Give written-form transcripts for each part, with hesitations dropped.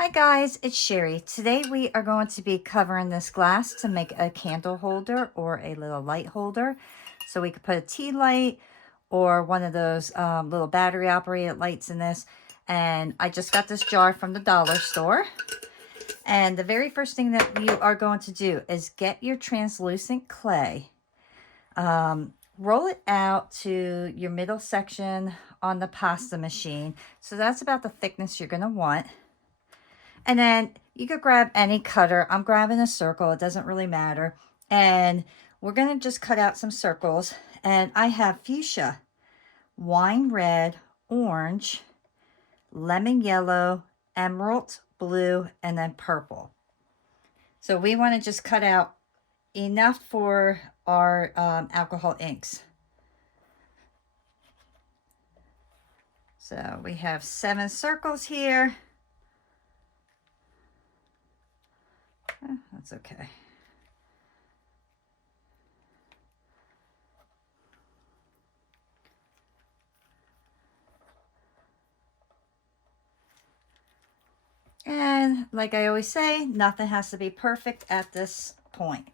Hi guys, it's Sherry. Today we are going to be covering this glass to make a candle holder or a little light holder. So we could put a tea light or one of those little battery operated lights in this. And I just got this jar from the dollar store. And the very first thing that you are going to do is get your translucent clay. Roll it out to your middle section on the pasta machine. So that's about the thickness you're going to want. And then you could grab any cutter. I'm grabbing a circle. It doesn't really matter. And we're going to just cut out some circles. And I have fuchsia, wine red, orange, lemon yellow, emerald blue, and then purple. So we want to just cut out enough for our alcohol inks. So we have 7 circles here. That's okay. And like I always say, nothing has to be perfect at this point.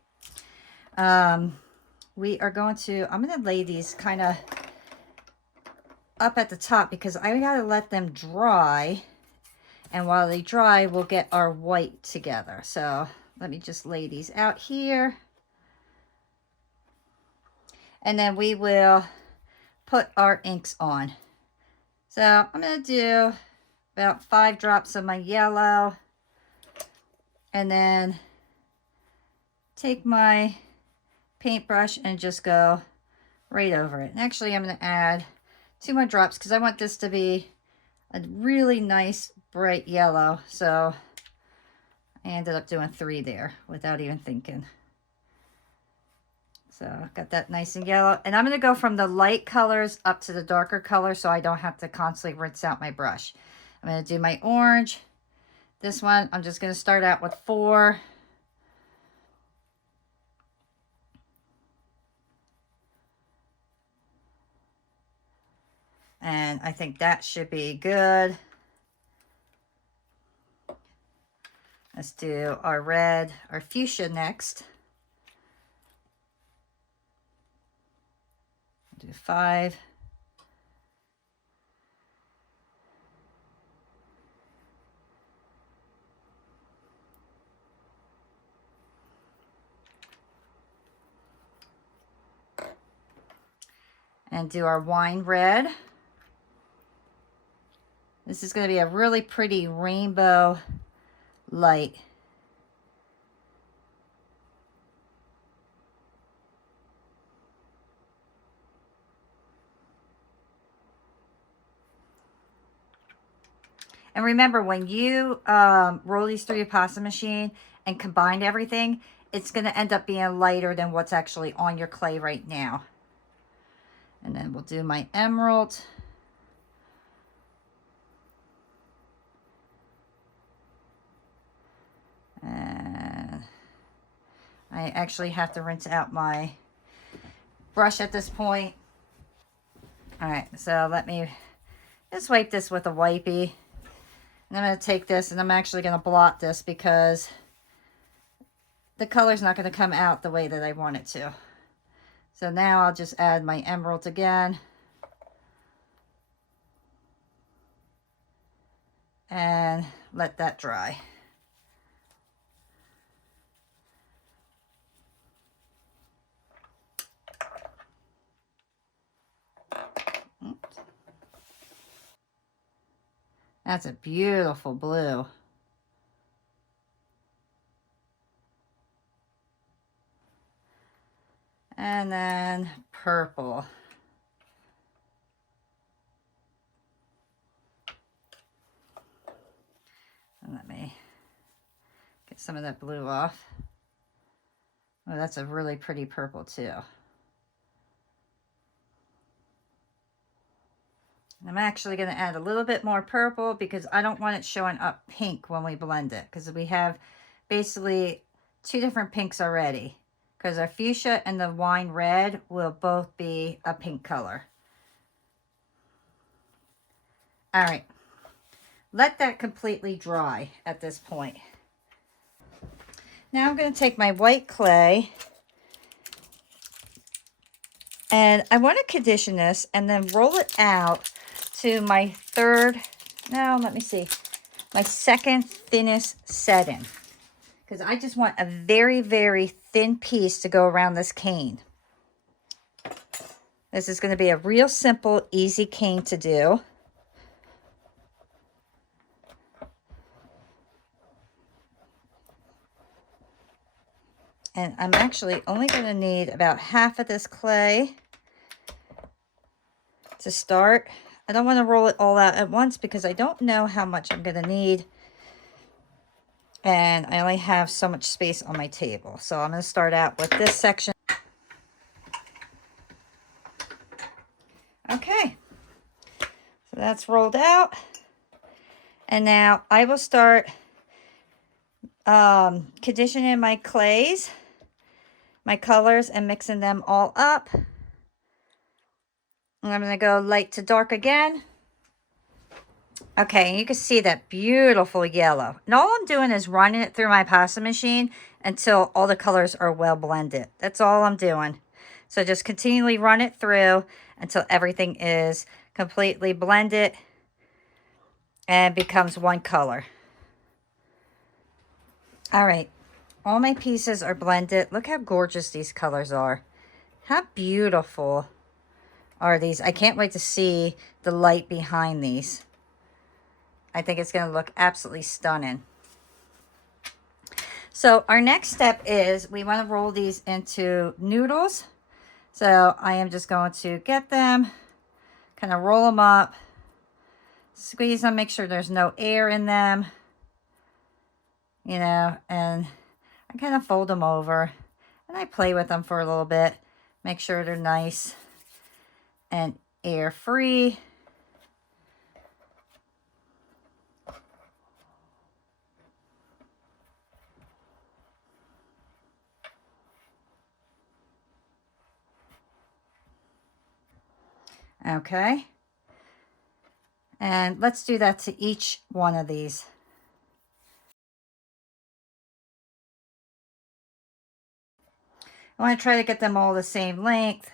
We are going to, I'm going to lay these kind of up at the top because I got to let them dry. And while they dry, we'll get our white together. So let me just lay these out here. And then we will put our inks on. So I'm going to do about 5 drops of my yellow. And then take my paintbrush and just go right over it. And actually, I'm going to add 2 more drops because I want this to be a really nice bright yellow. So I ended up doing 3 there without even thinking. So got that nice and yellow. And I'm going to go from the light colors up to the darker color so I don't have to constantly rinse out my brush. I'm going to do my orange. This one, I'm just going to start out with 4. And I think that should be good. Let's do our red, our fuchsia next. Do 5. And do our wine red. This is going to be a really pretty rainbow light. And remember, when you roll these through your pasta machine and combine everything, it's going to end up being lighter than what's actually on your clay right now. And then we'll do my emerald. And I actually have to rinse out my brush at this point. All right, so let me just wipe this with a wipey. And I'm going to take this and I'm actually going to blot this because the color's not going to come out the way that I want it to. So now I'll just add my emerald again. And let that dry. Oops. That's a beautiful blue. And then purple. And let me get some of that blue off. Oh, that's a really pretty purple too. I'm actually going to add a little bit more purple because I don't want it showing up pink when we blend it, because we have basically 2 different pinks already, because our fuchsia and the wine red will both be a pink color. All right, let that completely dry at this point. Now I'm going to take my white clay, and I want to condition this and then roll it out to my my second thinnest setting. Because I just want a very, very thin piece to go around this cane. This is going to be a real simple, easy cane to do. And I'm actually only going to need about half of this clay to start. I don't want to roll it all out at once because I don't know how much I'm going to need. And I only have so much space on my table. So I'm going to start out with this section. Okay. So that's rolled out. And now I will start conditioning my clays, my colors, and mixing them all up. And I'm going to go light to dark again. Okay, and you can see that beautiful yellow. And all I'm doing is running it through my pasta machine until all the colors are well blended. That's all I'm doing. So just continually run it through until everything is completely blended and becomes one color. All right, all my pieces are blended. Look how gorgeous these colors are. How beautiful are these? I can't wait to see the light behind these. I think it's going to look absolutely stunning. So our next step is we want to roll these into noodles. So I am just going to get them, kind of roll them up, squeeze them, make sure there's no air in them, you know, and I kind of fold them over and I play with them for a little bit, make sure they're nice and air free. Okay, and let's do that to each one of these. I want to try to get them all the same length.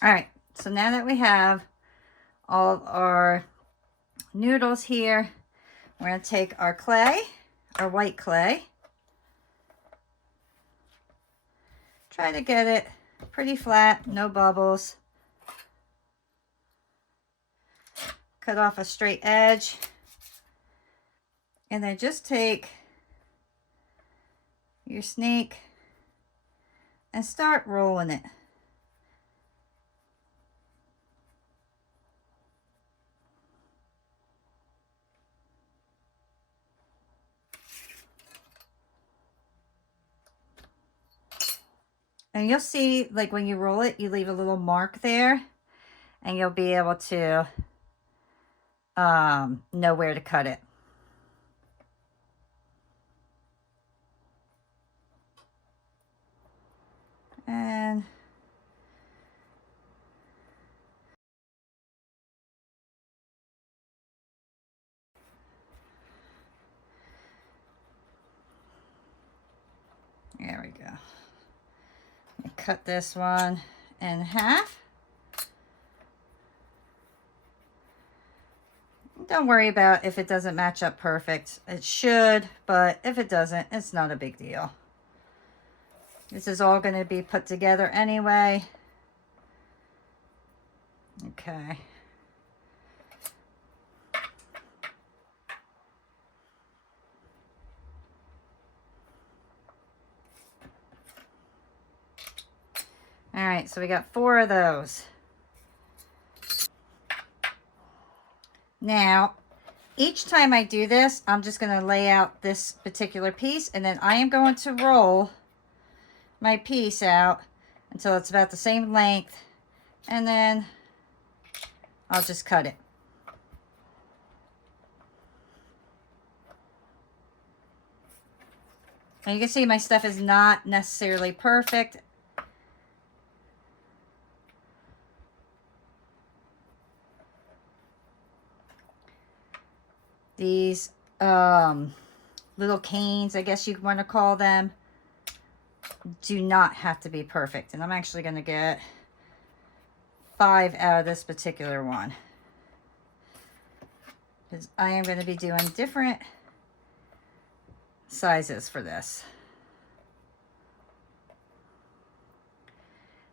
All right, so now that we have all of our noodles here, we're going to take our clay, our white clay, try to get it pretty flat, no bubbles. Cut off a straight edge, and then just take your snake and start rolling it. And you'll see, like when you roll it, you leave a little mark there, and you'll be able to know where to cut it. And there we go. Cut this one in half. Don't worry about if it doesn't match up perfect. It should, but if it doesn't, it's not a big deal. This is all going to be put together anyway. Okay. All right, so we got 4 of those. Now, each time I do this, I'm just going to lay out this particular piece, and then I am going to roll my piece out until it's about the same length And then I'll just cut it. And you can see my stuff is not necessarily perfect. These little canes, I guess you want to call them, do not have to be perfect. And I'm actually going to get 5 out of this particular one, because I am going to be doing different sizes for this.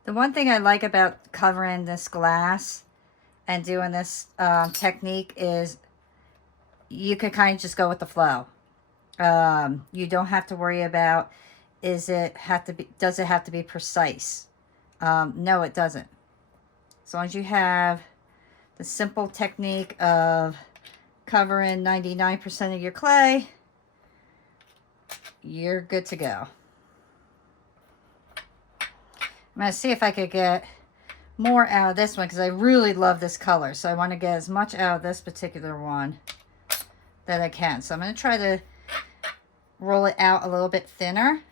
The one thing I like about covering this glass and doing this technique is you can kind of just go with the flow. You don't have to worry about, does it have to be precise? No, it doesn't. As long as you have the simple technique of covering 99% of your clay, you're good to go. I'm going to see if I could get more out of this one, because I really love this color. So I want to get as much out of this particular one that I can. So I'm going to try to roll it out a little bit thinner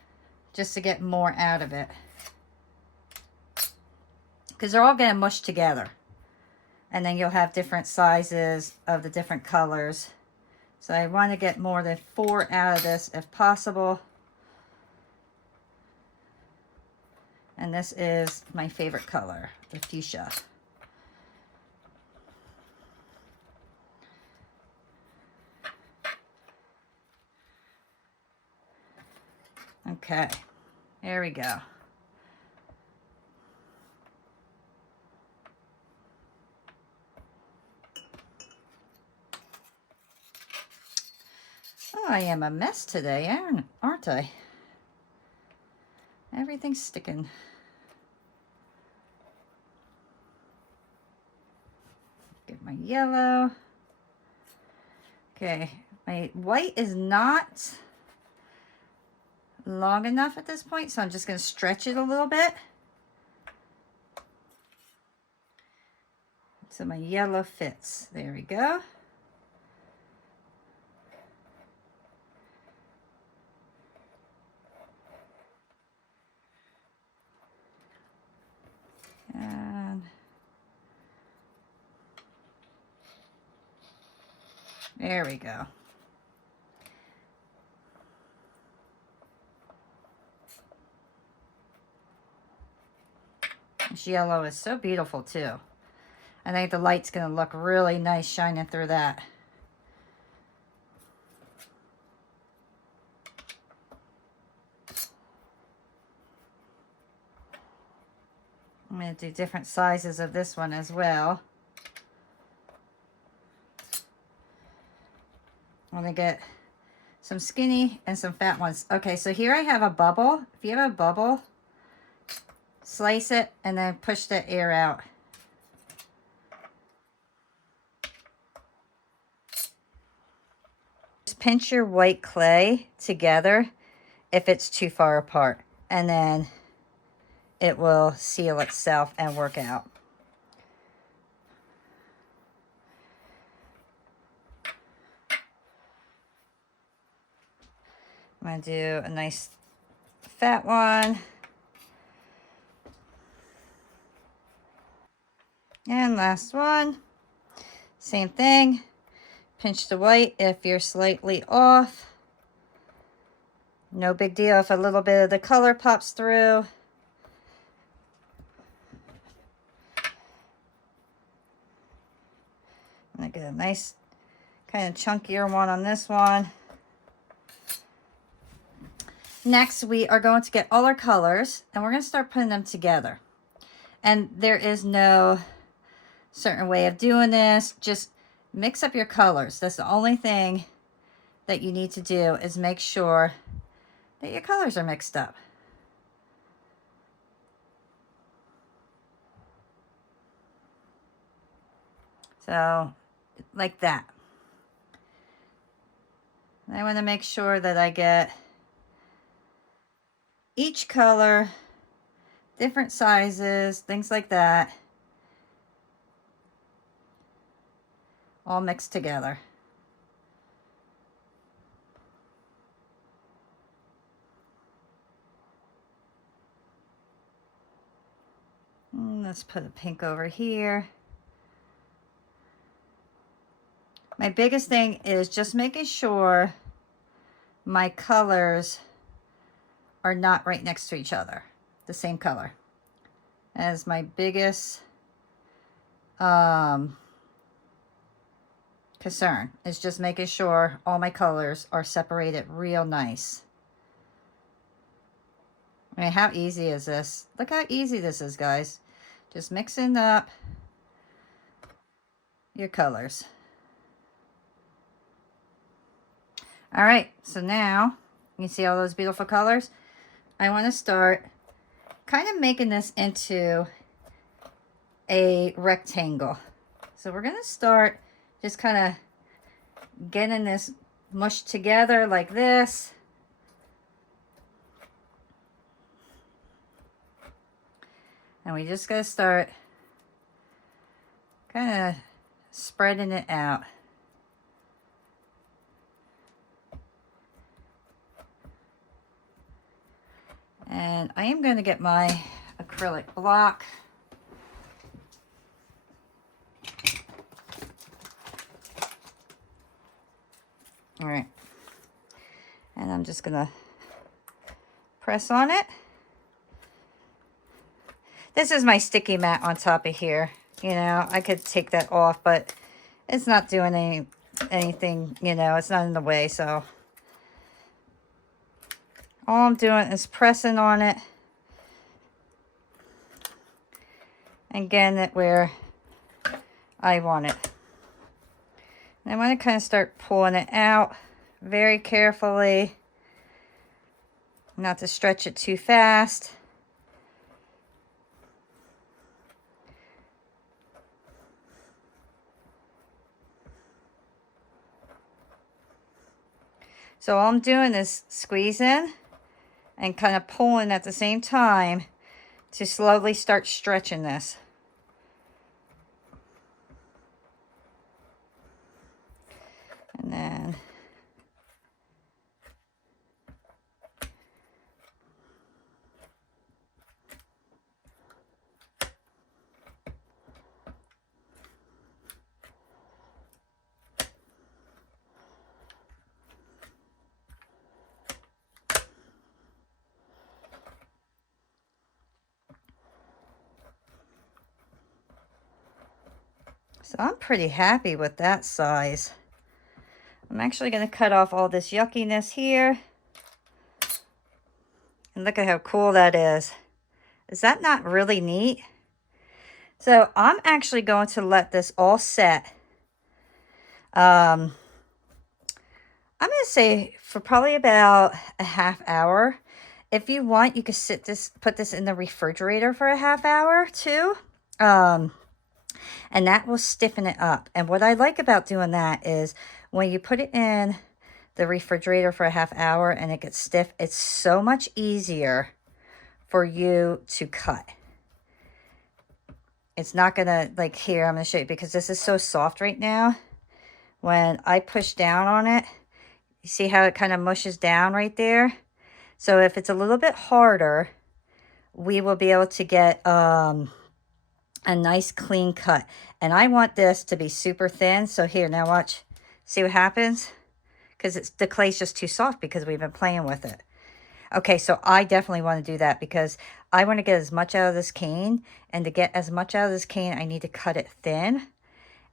just to get more out of it, because they're all going to mush together. And then you'll have different sizes of the different colors. So I want to get more than 4 out of this if possible. And this is my favorite color, the fuchsia. Okay, there we go. Oh, I am a mess today, aren't I? Everything's sticking. Get my yellow. Okay, my white is not long enough at this point, so I'm just going to stretch it a little bit so my yellow fits. There we go. And there we go. This yellow is so beautiful too. I think the light's going to look really nice shining through that. I'm going to do different sizes of this one as well. I'm going to get some skinny and some fat ones. Okay, so here I have a bubble. If you have a bubble, slice it and then push the air out. Just pinch your white clay together if it's too far apart, and then it will seal itself and work out. I'm going to do a nice fat one. And last one. Same thing. Pinch the white if you're slightly off. No big deal if a little bit of the color pops through. I'm going to get a nice kind of chunkier one on this one. Next, we are going to get all our colors and we're going to start putting them together. And there is no certain way of doing this. Just mix up your colors. That's the only thing that you need to do, is make sure that your colors are mixed up. So, like that. I want to make sure that I get each color, different sizes, things like that. all mixed together. Let's put a pink over here. My biggest thing is just making sure my colors are not right next to each other, the same color. As my biggest concern is just making sure all my colors are separated real nice. I mean, how easy is this? Look how easy this is, guys. Just mixing up your colors. All right, so now you see all those beautiful colors. I want to start kind of making this into a rectangle. So we're going to start just kind of getting this mushed together like this. And we just got to start kind of spreading it out. And I am going to get my acrylic block. All right. And I'm just going to press on it. This is my sticky mat on top of here. You know, I could take that off, but it's not doing anything, you know, it's not in the way. So all I'm doing is pressing on it and getting it where I want it. And I want to kind of start pulling it out very carefully, not to stretch it too fast. So all I'm doing is squeezing and kind of pulling at the same time to slowly start stretching this. And then so I'm pretty happy with that size. I'm actually going to cut off all this yuckiness here. And look at how cool that is. Is that not really neat? So I'm actually going to let this all set. I'm going to say for probably about a half hour. If you want, you could put this in the refrigerator for a half hour too. And that will stiffen it up. And what I like about doing that is when you put it in the refrigerator for a half hour and it gets stiff, it's so much easier for you to cut. It's not gonna, like here, I'm gonna show you because this is so soft right now. When I push down on it, you see how it kind of mushes down right there? So if it's a little bit harder, we will be able to get a nice clean cut. And I want this to be super thin. So here, now watch. See what happens? Because the clay's just too soft because we've been playing with it. Okay, so I definitely want to do that because I want to get as much out of this cane. And to get as much out of this cane, I need to cut it thin.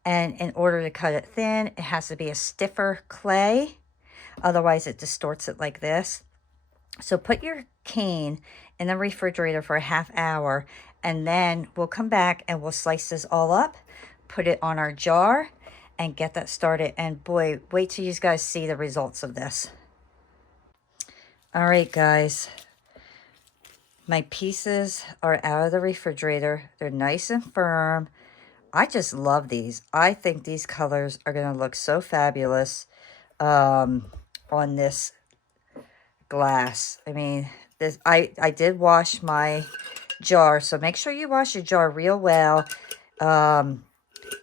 And in order to cut it thin, it has to be a stiffer clay. Otherwise, it distorts it like this. So put your cane in the refrigerator for a half hour. And then we'll come back and we'll slice this all up. Put it on our jar and get that started. And boy, wait till you guys see the results of this. All right, guys. My pieces are out of the refrigerator. They're nice and firm. I just love these. I think these colors are going to look so fabulous on this glass. I mean, this I did wash my jar, so make sure you wash your jar real well.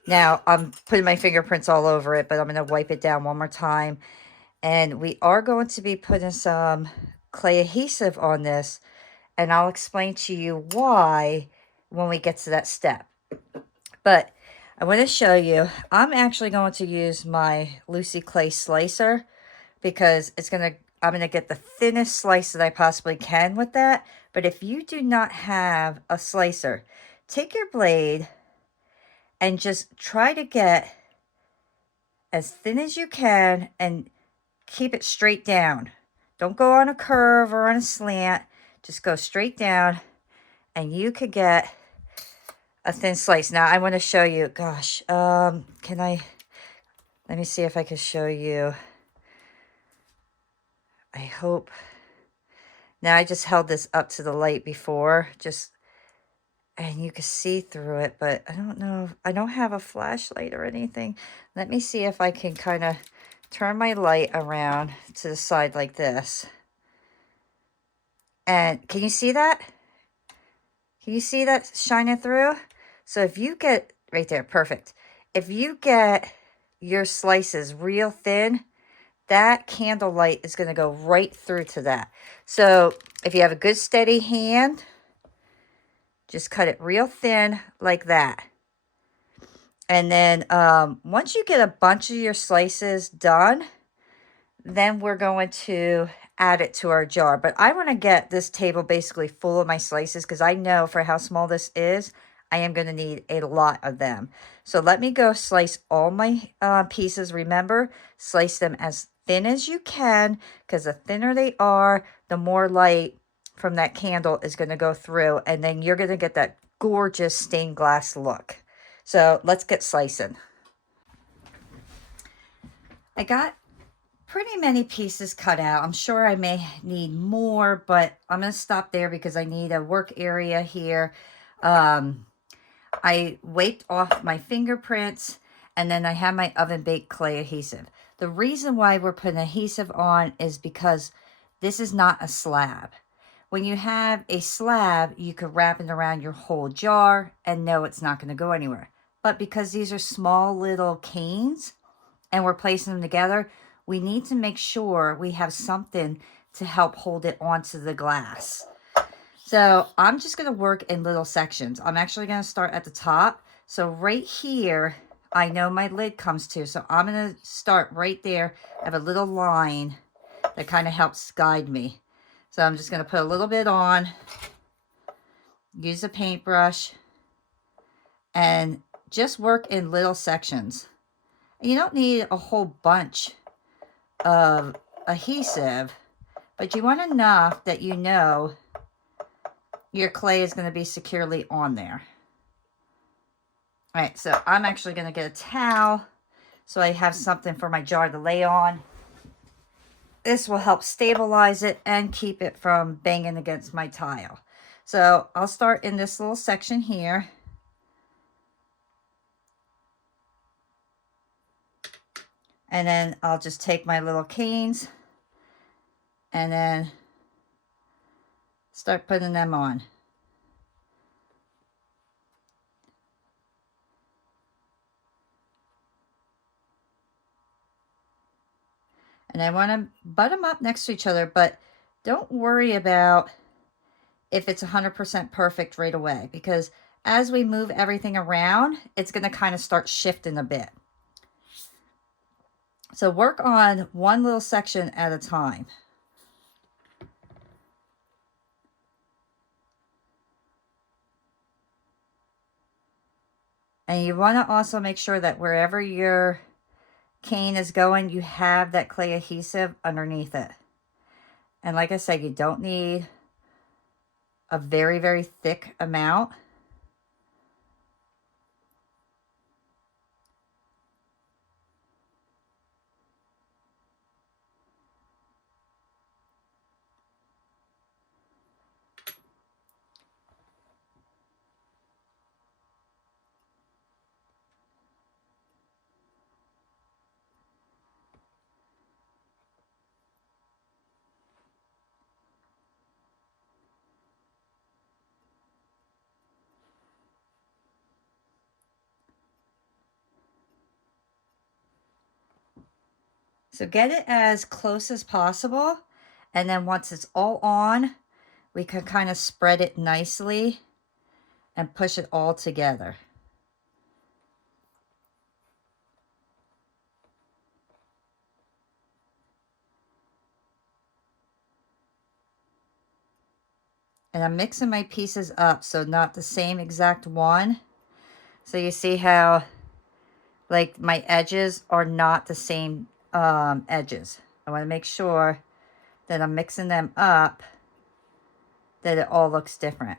Now, I'm putting my fingerprints all over it, but I'm going to wipe it down one more time. And we are going to be putting some clay adhesive on this, and I'll explain to you why when we get to that step. But I want to show you, I'm actually going to use my Lucy Clay slicer because I'm going to get the thinnest slice that I possibly can with that. But if you do not have a slicer, take your blade and just try to get as thin as you can and keep it straight down. Don't go on a curve or on a slant. Just go straight down and you could get a thin slice. Now I want to show you, gosh, let me see if I can show you. I hope. Now I just held this up to the light before, and you can see through it, but I don't know. I don't have a flashlight or anything. Let me see if I can kind of turn my light around to the side like this. And can you see that? Can you see that shining through? So if you get, right there, perfect. If you get your slices real thin, that candle light is going to go right through to that. So if you have a good steady hand, just cut it real thin like that. And then once you get a bunch of your slices done, then we're going to add it to our jar. But I want to get this table basically full of my slices because I know for how small this is, I am going to need a lot of them. So let me go slice all my pieces. Remember, slice them as thin as you can because the thinner they are, the more light from that candle is going to go through. And then you're going to get that gorgeous stained glass look. So let's get slicing. I got pretty many pieces cut out. I'm sure I may need more, but I'm going to stop there because I need a work area here. I wiped off my fingerprints, and then I have my oven baked clay adhesive. The reason why we're putting adhesive on is because this is not a slab. When you have a slab, you could wrap it around your whole jar and know it's not going to go anywhere. But because these are small little canes and we're placing them together, we need to make sure we have something to help hold it onto the glass. So I'm just going to work in little sections. I'm actually going to start at the top. So right here, I know my lid comes to. So I'm going to start right there. I have a little line that kind of helps guide me. So I'm just going to put a little bit on, use a paintbrush, and just work in little sections. You don't need a whole bunch of adhesive, but you want enough that you know your clay is going to be securely on there. All right, so I'm actually going to get a towel so I have something for my jar to lay on. This will help stabilize it and keep it from banging against my tile. So I'll start in this little section here. And then I'll just take my little canes and then start putting them on. And I want to butt them up next to each other, but don't worry about if it's 100% perfect right away, because as we move everything around, it's going to kind of start shifting a bit. So work on one little section at a time. And you want to also make sure that wherever your cane is going, you have that clay adhesive underneath it. And like I said, you don't need a very, very thick amount. So get it as close as possible. And then once it's all on, we can kind of spread it nicely and push it all together. And I'm mixing my pieces up, so not the same exact one. So you see how, like, my edges are not the same edges. I want to make sure that I'm mixing them up, that it all looks different.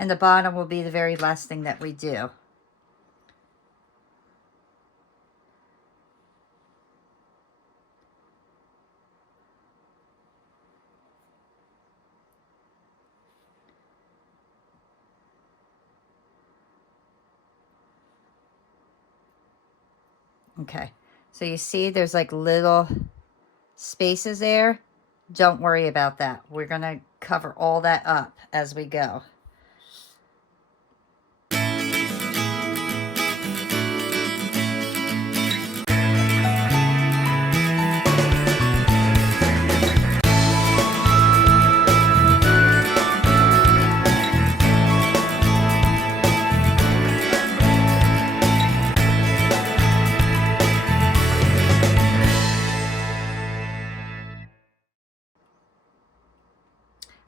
And the bottom will be the very last thing that we do. Okay, so you see there's like little spaces there. Don't worry about that. We're gonna cover all that up as we go.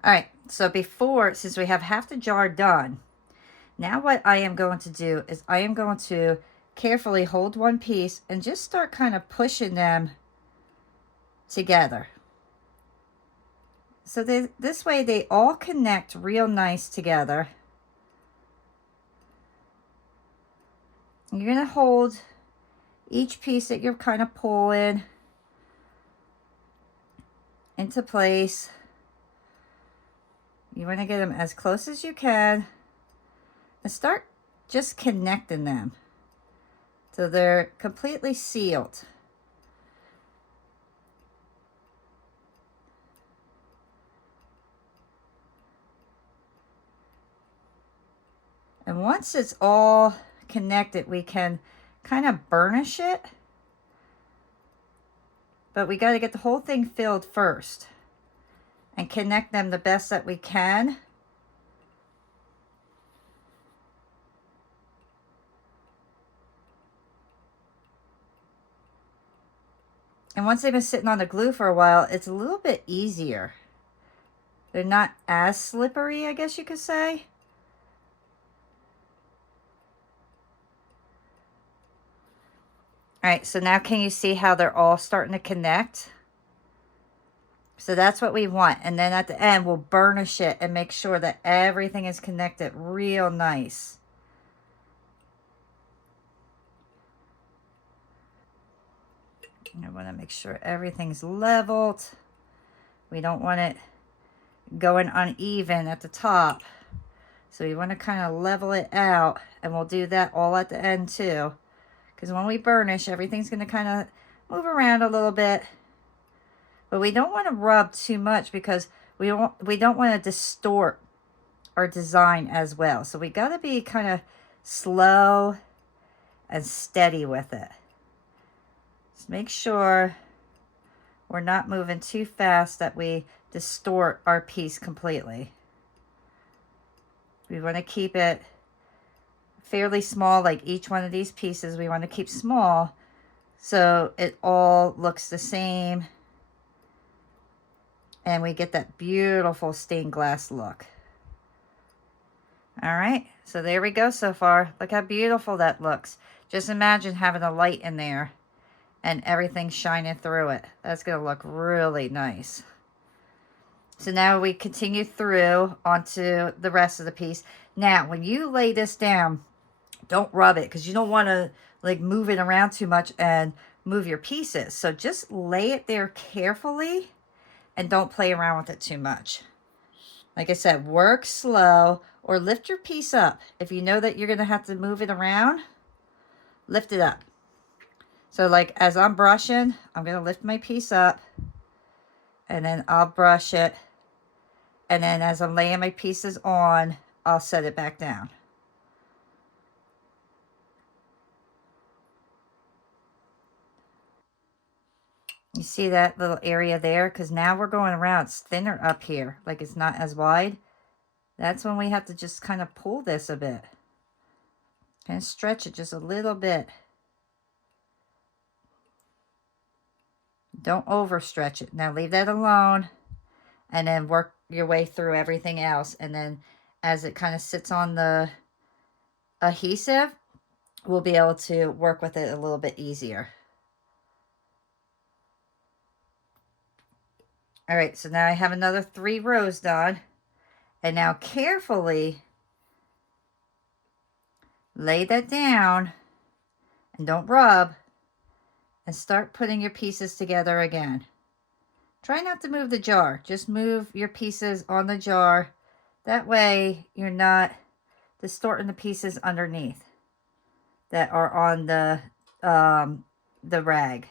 All right, so before, since we have half the jar done, now what I am going to do is I am going to carefully hold one piece and just start kind of pushing them together. So this way they all connect real nice together. You're going to hold each piece that you're kind of pulling into place. You want to get them as close as you can and start just connecting them so they're completely sealed. And once it's all connected, we can kind of burnish it. But we got to get the whole thing filled first and connect them the best that we can. And once they've been sitting on the glue for a while, it's a little bit easier. They're not as slippery, I guess you could say. All right, so now can you see how they're all starting to connect? So that's what we want. And then at the end, we'll burnish it and make sure that everything is connected real nice. I want to make sure everything's leveled. We don't want it going uneven at the top. So we want to kind of level it out. And we'll do that all at the end too. Because when we burnish, everything's going to kind of move around a little bit. But we don't want to rub too much because we don't want to distort our design as well. So we got to be kind of slow and steady with it. Just make sure we're not moving too fast that we distort our piece completely. We want to keep it fairly small, like each one of these pieces we want to keep small so it all looks the same and we get that beautiful stained glass look. All right, so there we go so far. Look how beautiful that looks. Just imagine having a light in there and everything shining through it. That's going to look really nice. So now we continue through onto the rest of the piece. Now, when you lay this down, don't rub it because you don't want to like move it around too much and move your pieces. So just lay it there carefully and don't play around with it too much. Like I said, work slow or lift your piece up. If you know that you're going to have to move it around, lift it up. So like as I'm brushing, I'm going to lift my piece up and then I'll brush it. And then as I'm laying my pieces on, I'll set it back down. see that little area there? Because now we're going around. It's thinner up here. Like it's not as wide. That's when we have to just kind of pull this a bit. And stretch it just a little bit. Don't overstretch it. Now leave that alone. And then work your way through everything else. And then as it kind of sits on the adhesive, we'll be able to work with it a little bit easier. All right, so now I have another 3 rows done. And now carefully lay that down and don't rub and start putting your pieces together again. Try not to move the jar. Just move your pieces on the jar. That way you're not distorting the pieces underneath that are on the rag.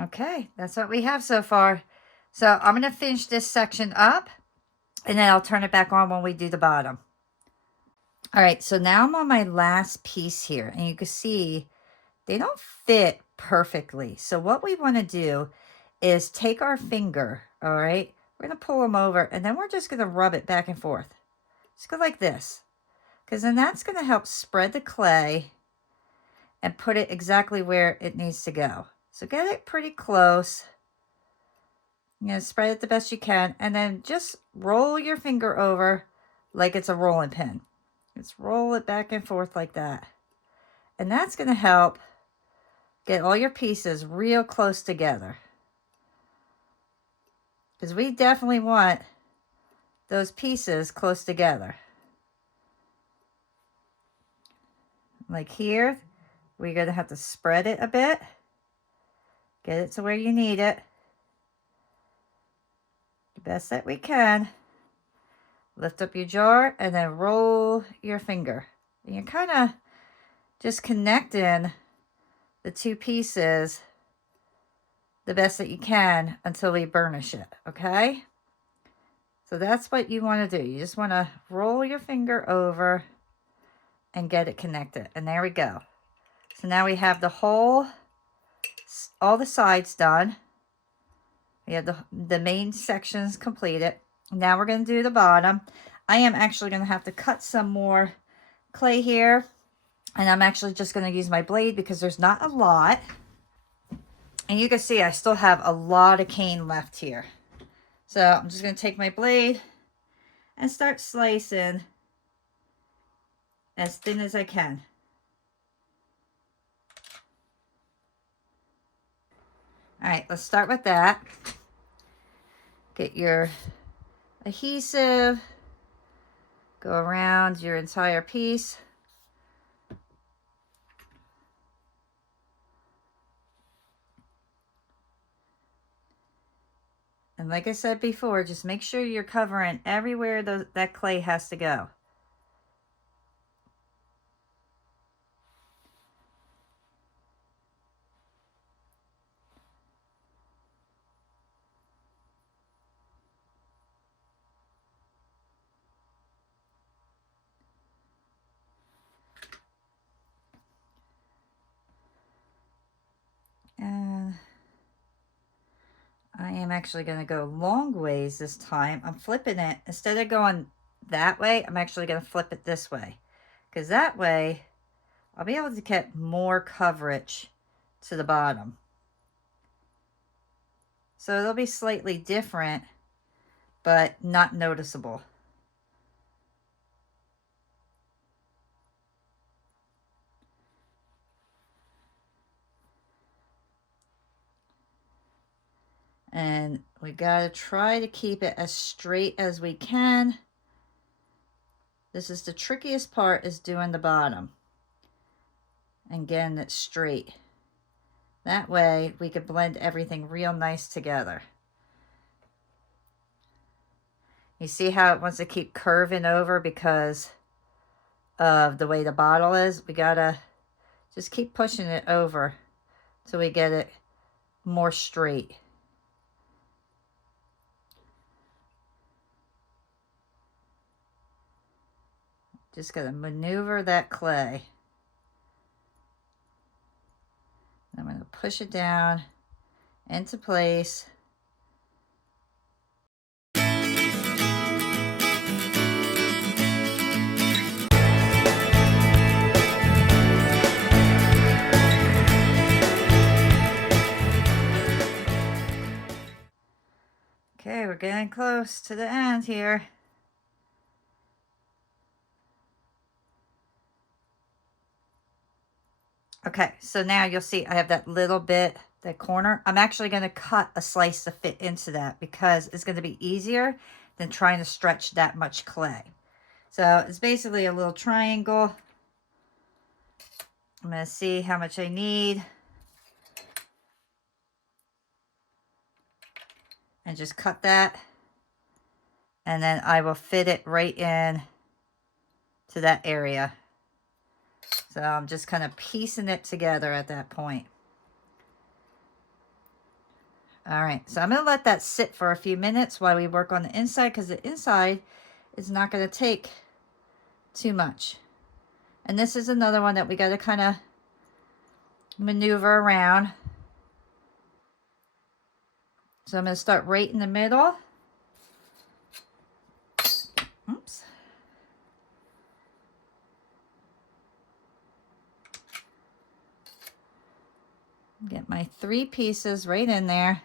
Okay, that's what we have so far. So I'm going to finish this section up, and then I'll turn it back on when we do the bottom. All right, so now I'm on my last piece here, and you can see they don't fit perfectly. So what we want to do is take our finger, all right? We're going to pull them over, and then we're just going to rub it back and forth. Just go like this, because then that's going to help spread the clay and put it exactly where it needs to go. So get it pretty close. You know, spread it the best you can, and then just roll your finger over like it's a rolling pin. Just roll it back and forth like that. And that's going to help get all your pieces real close together. Because we definitely want those pieces close together. Like here, we're going to have to spread it a bit. Get it to where you need it. The best that we can. Lift up your jar and then roll your finger. And you're kind of just connecting the 2 pieces the best that you can until we burnish it, okay? So that's what you want to do. You just want to roll your finger over and get it connected. And there we go. So now we have the whole, all the sides done. We have the main sections completed. Now we're going to do the bottom. I am actually going to have to cut some more clay here. And I'm actually just going to use my blade because there's not a lot. And you can see I still have a lot of cane left here. So I'm just going to take my blade and start slicing as thin as I can. All right, let's start with that. Get your adhesive, go around your entire piece. And like I said before, just make sure you're covering everywhere that clay has to go. And I am actually going to go long ways this time. I'm flipping it. Instead of going that way, I'm actually going to flip it this way. Because that way, I'll be able to get more coverage to the bottom. So it'll be slightly different, but not noticeable. And we gotta try to keep it as straight as we can. This is the trickiest part, is doing the bottom and getting it straight. That way we could blend everything real nice together. You see how it wants to keep curving over because of the way the bottle is? We gotta just keep pushing it over till we get it more straight. Just gotta maneuver that clay. I'm gonna push it down into place. Okay, we're getting close to the end here. Okay, so now you'll see I have that little bit, that corner. I'm actually going to cut a slice to fit into that because it's going to be easier than trying to stretch that much clay. So it's basically a little triangle. I'm going to see how much I need. And just cut that. And then I will fit it right in to that area. So I'm just kind of piecing it together at that point. All right, so I'm going to let that sit for a few minutes while we work on the inside, because the inside is not going to take too much. And this is another one that we got to kind of maneuver around. So I'm going to start right in the middle. Oops. Get my 3 pieces right in there.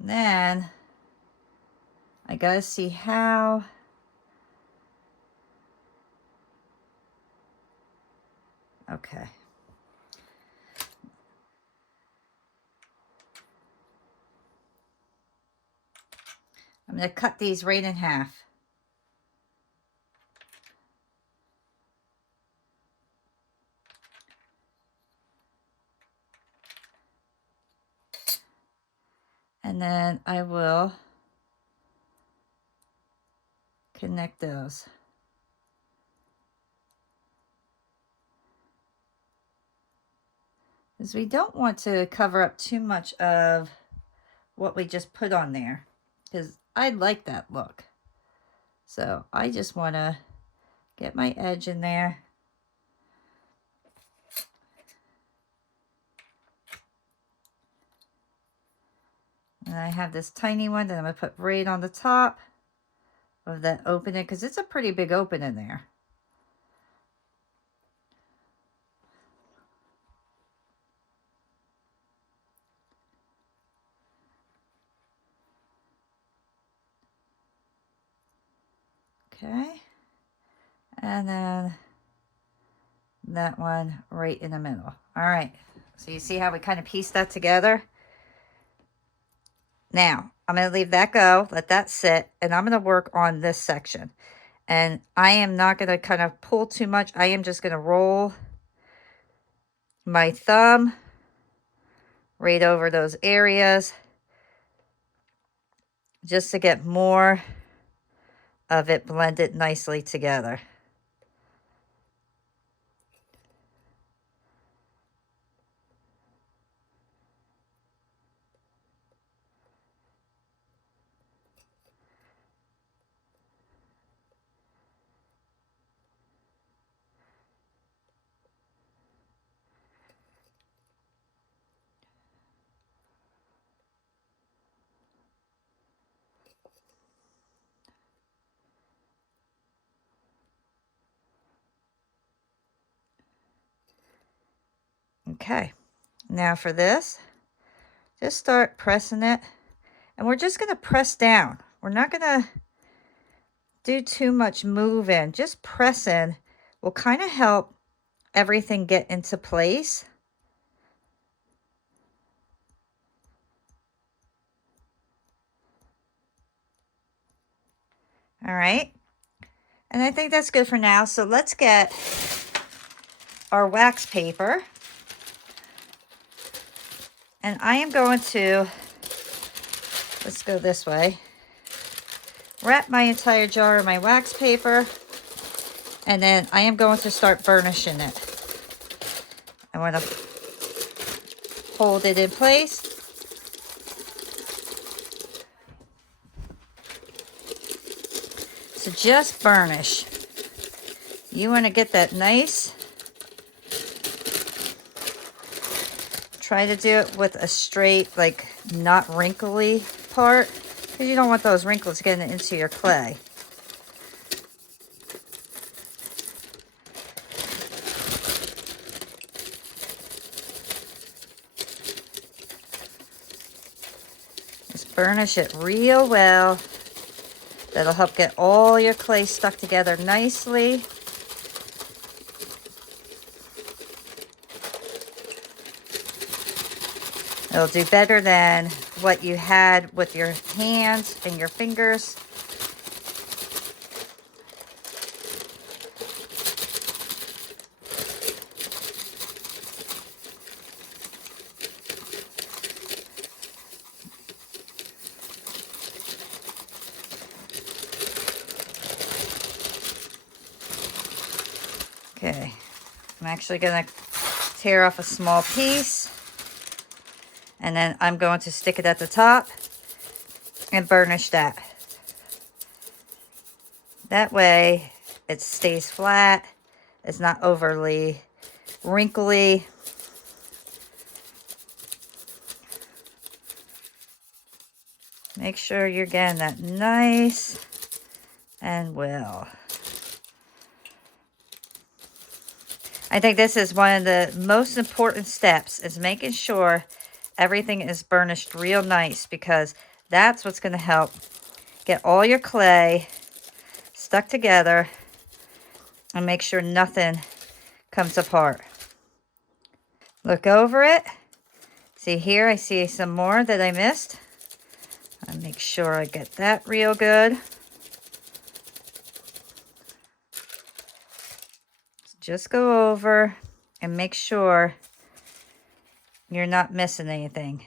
Then I got to see how okay. I'm going to cut these right in half. And then I will connect those. Because we don't want to cover up too much of what we just put on there, because I like that look. So I just want to get my edge in there. And I have this tiny one that I'm going to put right on the top of that opening, because it's a pretty big opening there. Okay. And then that one right in the middle. All right. So you see how we kind of piece that together? Now, I'm going to leave that go, let that sit, and I'm going to work on this section. And I am not going to kind of pull too much. I am just going to roll my thumb right over those areas just to get more of it blended nicely together. Okay, now for this, just start pressing it. And we're just going to press down. We're not going to do too much moving. Just pressing will kind of help everything get into place. All right. And I think that's good for now. So let's get our wax paper. And I am going to, let's go this way, wrap my entire jar in my wax paper. And then I am going to start burnishing it. I want to hold it in place. So just burnish. You want to get that nice. Try to do it with a straight, like not wrinkly part, because you don't want those wrinkles getting into your clay. Just burnish it real well. That'll help get all your clay stuck together nicely. It'll do better than what you had with your hands and your fingers. Okay, I'm actually going to tear off a small piece, and then I'm going to stick it at the top and burnish that. That way it stays flat, it's not overly wrinkly. Make sure you're getting that nice and well. I think this is one of the most important steps, is making sure everything is burnished real nice, because that's what's going to help get all your clay stuck together and make sure nothing comes apart. Look over it. See here, I see some more that I missed. I'll make sure I get that real good. Just go over and make sure you're not missing anything.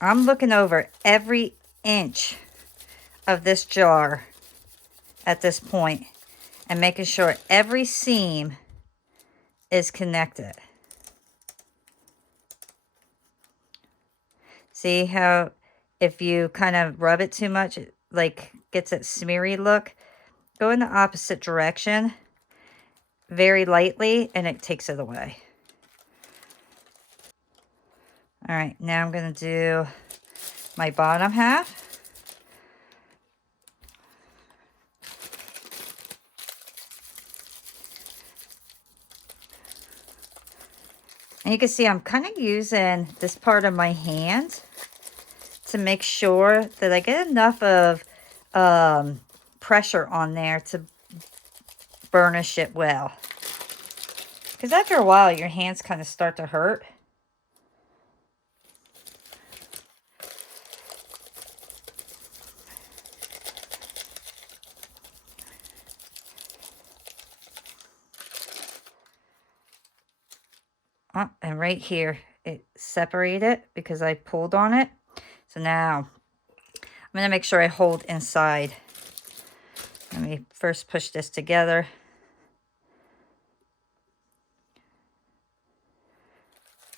I'm looking over every inch of this jar at this point and making sure every seam is connected. See how if you kind of rub it too much, it like gets that smeary look? Go in the opposite direction very lightly and it takes it away. All right, now I'm going to do my bottom half. And you can see I'm kind of using this part of my hand to make sure that I get enough of pressure on there to burnish it well. Because after a while, your hands kind of start to hurt. Oh, and right here, it separated because I pulled on it. So now, I'm going to make sure I hold inside. Let me first push this together.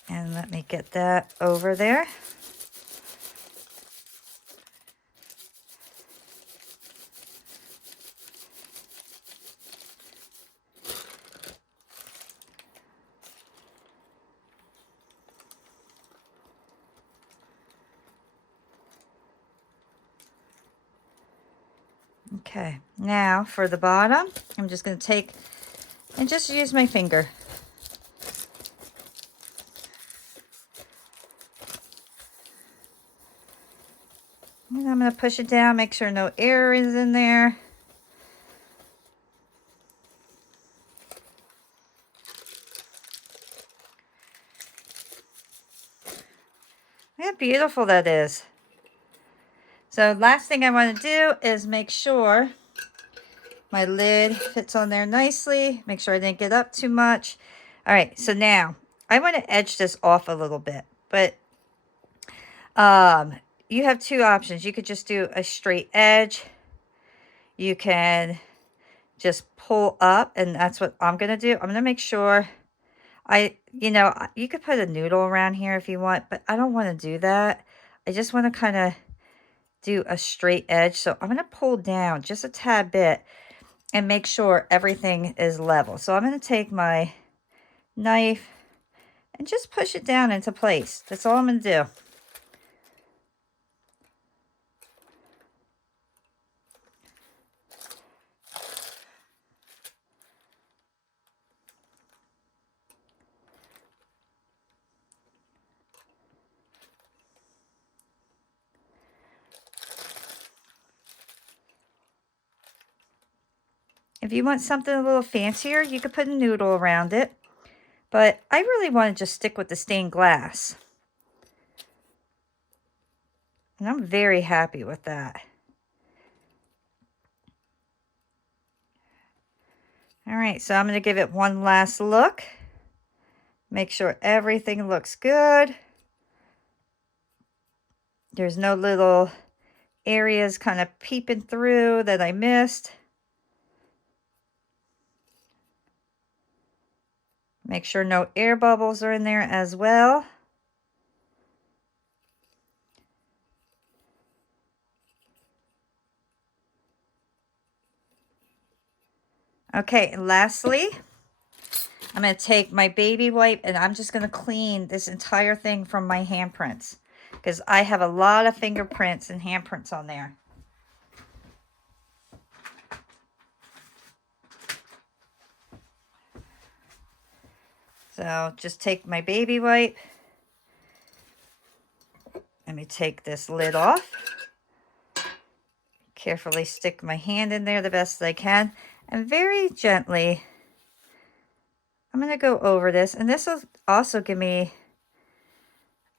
And let me get that over there. Okay, now for the bottom, I'm just going to take and just use my finger. And I'm going to push it down, make sure no air is in there. Look how beautiful that is. So last thing I want to do is make sure my lid fits on there nicely. Make sure I didn't get up too much. All right, so now I want to edge this off a little bit, but you have two options. You could just do a straight edge. You can just pull up, and that's what I'm going to do. I'm going to make sure you could put a noodle around here if you want, but I don't want to do that. I just want to kind of do a straight edge. So I'm going to pull down just a tad bit and make sure everything is level. So I'm going to take my knife and just push it down into place. That's all I'm going to do. If you want something a little fancier, you could put a noodle around it. But I really want to just stick with the stained glass. And I'm very happy with that. All right, so I'm going to give it one last look. Make sure everything looks good. There's no little areas kind of peeping through that I missed. Make sure no air bubbles are in there as well. Okay, and lastly, I'm going to take my baby wipe and I'm just going to clean this entire thing from my handprints because I have a lot of fingerprints and handprints on there. So just take my baby wipe. Let me take this lid off. Carefully stick my hand in there the best I can. And very gently, I'm going to go over this. And this will also give me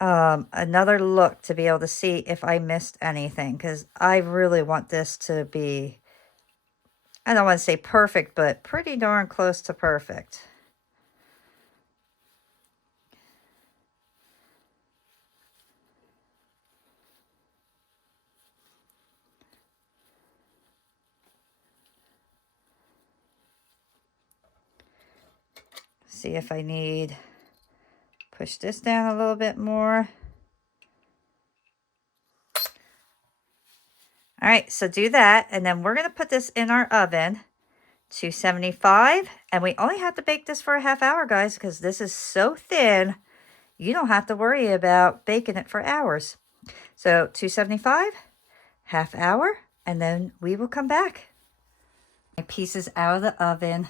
another look to be able to see if I missed anything. Because I really want this to be, I don't want to say perfect, but pretty darn close to perfect. See if I need, push this down a little bit more. All right, so do that, and then we're going to put this in our oven, 275, and we only have to bake this for a half hour, guys, because this is so thin, you don't have to worry about baking it for hours. So 275, half hour, and then we will come back. My pieces out of the oven.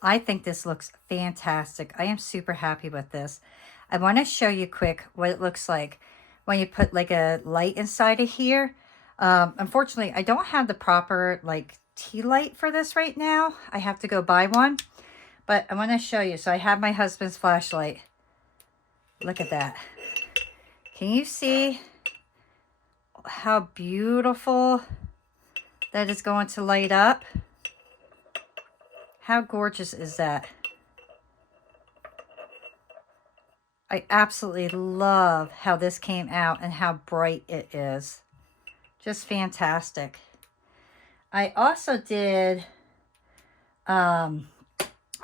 I think this looks fantastic. I am super happy with this. I want to show you quick what it looks like when you put like a light inside of here. Unfortunately, I don't have the proper like tea light for this right now. I have to go buy one, but I want to show you. So I have my husband's flashlight. Look at that. Can you see how beautiful that is going to light up? How gorgeous is that? I absolutely love how this came out and how bright it is. Just fantastic. I also did a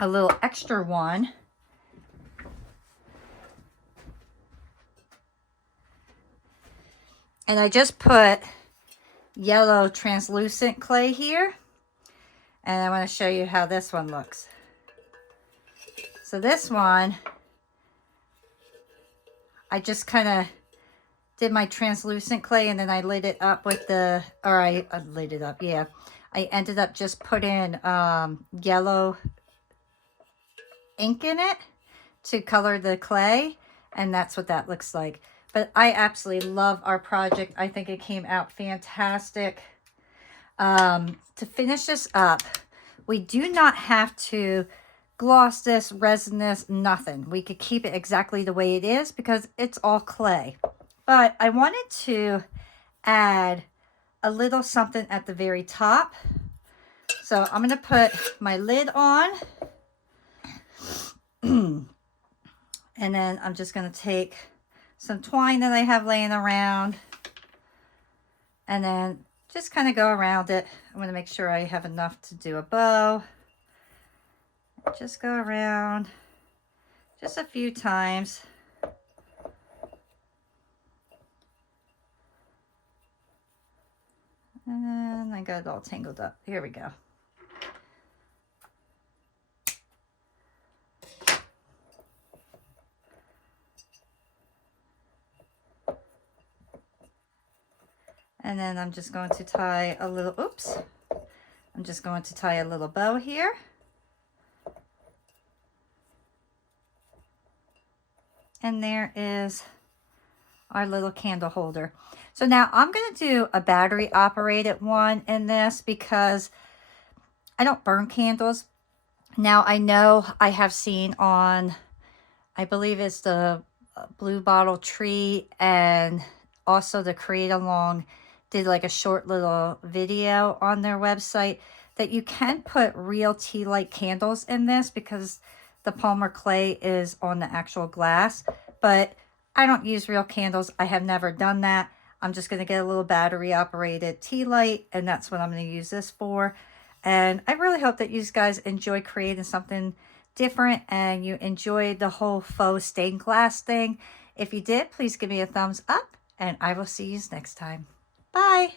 little extra one. And I just put yellow translucent clay here. And I want to show you how this one looks. So this one, I just kind of did my translucent clay and then I lit it up with the, or I lit it up, yeah. I ended up just putting yellow ink in it to color the clay. And that's what that looks like. But I absolutely love our project. I think it came out fantastic. To finish this up, we do not have to gloss this, resin this, nothing. We could keep it exactly the way it is because it's all clay. But I wanted to add a little something at the very top. So I'm going to put my lid on. And then I'm just going to take some twine that I have laying around. And then just kind of go around it. I'm going to make sure I have enough to do a bow. Just go around just a few times. And I got it all tangled up. Here we go. And then I'm just going to tie a little, oops. I'm just going to tie a little bow here. And there is our little candle holder. So now I'm going to do a battery operated one in this because I don't burn candles. Now I know I have seen on, I believe it's the Blue Bottle Tree and also the Create Along did like a short little video on their website that you can put real tea light candles in this because the Polymer clay is on the actual glass. But I don't use real candles. I have never done that. I'm just going to get a little battery operated tea light, and that's what I'm going to use this for. And I really hope that you guys enjoy creating something different and you enjoyed the whole faux stained glass thing. If you did, please give me a thumbs up, and I will see you next time. Bye.